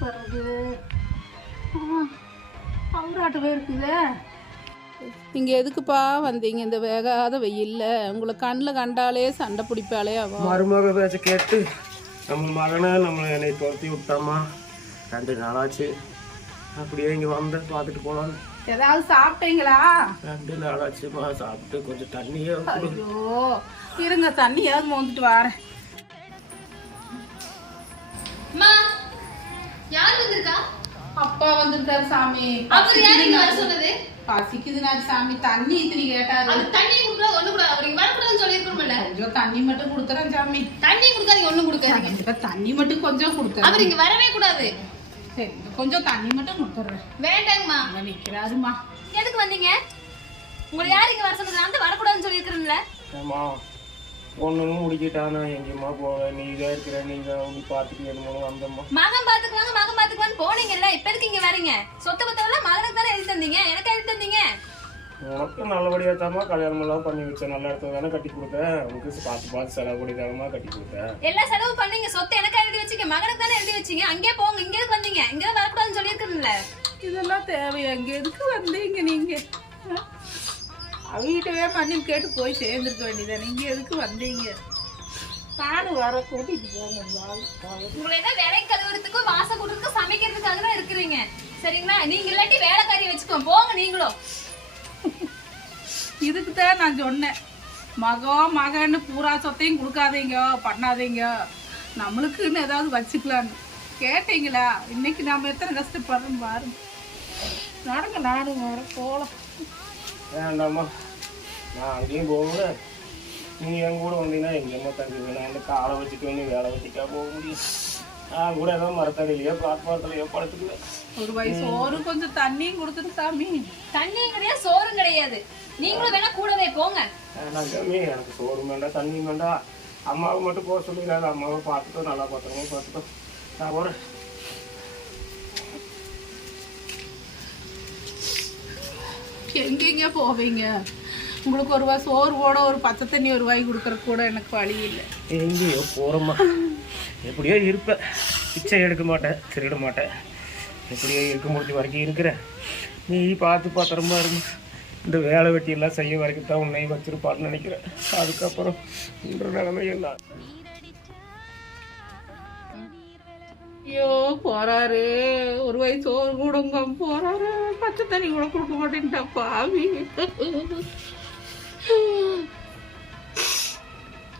பிறகு அவராட்டு இருக்குதே. நீங்கள் எதுக்குப்பா வந்தீங்க இந்த வேகாத வெயில்ல? உங்களை கண்ணில் கண்டாலே சண்டை பிடிப்பாளே அவன். மருமக பேச்ச கேட்டு நம்ம மகனை நம்மளை என்னை துரத்தி விட்டாமா. 2 நாளாச்சு. அப்படியே இங்கே வந்து பார்த்துட்டு போகலான்னு. ஏதாவது சாப்பிட்டீங்களா? 2 நாளாச்சுமா சாப்பிட்டு கொஞ்சம் தண்ணியே. ஐயோ இருங்க, தண்ணியாவது மோந்துட்டு வரேன். யார் வந்திருக்கா? அப்பா வந்திருக்காரு சாமி. அப்புறம் யார் இங்க வர சொன்னது? பசிக்குது நான் சாமி. தண்ணி இத்தனை கேட்டாரு. அது தண்ணி குடுக்குறது ஒண்ணு கூட அவர் இங்க வரக்கூடாதுன்னு சொல்லியிருக்கோம்ல. கொஞ்சம் தண்ணி மட்டும் கொடுத்துறேன் சாமி. தண்ணி குடுக்காதீங்க, ஒண்ணு குடுக்காதீங்க. தண்ணி மட்டும் கொஞ்சம் கொடுத்துறேன். அவர் இங்க வரவே கூடாது. சரி கொஞ்சம் தண்ணி மட்டும் கொடுத்துறேன். வேண்டாங்கம்மா. நிக்கிறாருமா. எதுக்கு வந்தீங்க? உங்களை யார் இங்க வர சொன்னது? அந்த வரக்கூடாதுன்னு சொல்லியிருக்கிறேன்ல. ஆமா ஒன்றும் முடிக்கிட்டானா எங்கேயுமா போவேன். நீங்க இருக்கிற நீங்க வந்து பார்த்துட்டு வேணுமோ வந்தம்மா. மகன் பாத்துக்குவான்னு போனீங்கல்ல. இப்ப எதுக்கு இங்க வரீங்க? சொத்து பத்தவெல்லாம் மகனுக்கு தானே எழுதி தந்தீங்க, எனக்கு எழுதி தந்தீங்க. உனக்கு நல்லபடியா தாமா கல்யாணம் எல்லாம் பண்ணி வச்சேன். நல்ல இடத்துல தானே கட்டி கொடுத்தேன். உனக்கு பார்த்து செலவு கூட தானமா கட்டி கொடுத்தேன். எல்லா செலவு பண்ணீங்க. சொத்து எனக்கு எழுதி வச்சீங்க, மகனுக்கு தானே எழுதி வச்சீங்க. அங்கே போங்க, இங்க எதுக்கு வந்தீங்க? இங்க வரக்கூடாதுன்னு சொல்லியிருக்கிறேன்ல. இதெல்லாம் தேவையா? இங்க எதுக்கு வந்தீங்க நீங்க? வீட்டவே பண்ணி கேட்டு போய் சேர்ந்துருக்க வேண்டியதான். நீங்க எதுக்கு வந்தீங்க? நானும் வர கூட்டிட்டு போகணும். உங்களை ஏதாவது வேலை கழுவுறதுக்கு, வாசம் கூட்டுறதுக்கு, சமைக்கிறதுக்காக தான் இருக்கிறீங்க. சரிங்களா? நீங்க இல்லாட்டி வேலைக்காரி வச்சுக்கோ. போங்க நீங்களும். இதுக்கு தான் நான் சொன்னேன், மகன்னு பூரா சொத்தையும் கொடுக்காதீங்க, பண்ணாதீங்க, நம்மளுக்குன்னு ஏதாவது வச்சுக்கலான்னு. கேட்டீங்களா? இன்னைக்கு நாம எத்தனை கஷ்டப்படுறோம் பாருங்க. நடங்க, நானும் வர போகலாம். வேண்டாம்மா நான் அங்கேயும் போகிறேன். நீ என் கூட வந்தீங்கன்னா எங்கேயுமா தங்குவேன். நான் இந்த காலை வச்சுட்டு வந்து வேலை வச்சுட்டா போக முடியும். நான் கூட ஏதோ மரத்தடியிலையோ பிளாட்ஃபாரத்துலையோ படுத்துக்குவேன். ஒரு வயசு சோறு கொஞ்சம் தண்ணியும் கொடுத்துட்டு சாமி. தண்ணியும் கிடையாது, சோறும் கிடையாது. நீங்களும் வேணா கூடவே போங்க. சாமி எனக்கு சோறும் வேண்டாம், தண்ணியும் வேண்டாம். அம்மாவை மட்டும் போக சொல்லிடாது. அம்மாவை பார்த்துட்டோம், நல்லா பத்திரமா பார்த்துட்டோம். நான் போகிறேன். எங்கெங்க போவீங்க? உங்களுக்கு ஒரு ரூபாய் சோறு போட, ஒரு பச்சை தண்ணி ஒரு ரூபாய் கொடுக்கற கூட எனக்கு வழி இல்லை. எங்கேயோ போகிறோம்மா. எப்படியோ இருப்பேன். பிச்சை எடுக்க மாட்டேன், திருட மாட்டேன். எப்படியோ இருக்க முடிஞ்ச வரைக்கும் இருக்கிறேன். நீ பார்த்து பத்திரமா இருங்க. இந்த வேலை வெட்டியெல்லாம் செய்ய வரைக்கும் தான் உன்னை வச்சிருப்பான்னு நினைக்கிறேன். அதுக்கப்புறம் இன்ற நிலைமையெல்லாம். ஐயோ போறாரு. ஒரு வயசு சோறு கூடங்க போறாரு, பச்சை தண்ணி கூட கொடுக்க மாட்டேன்ட்டா பாவி.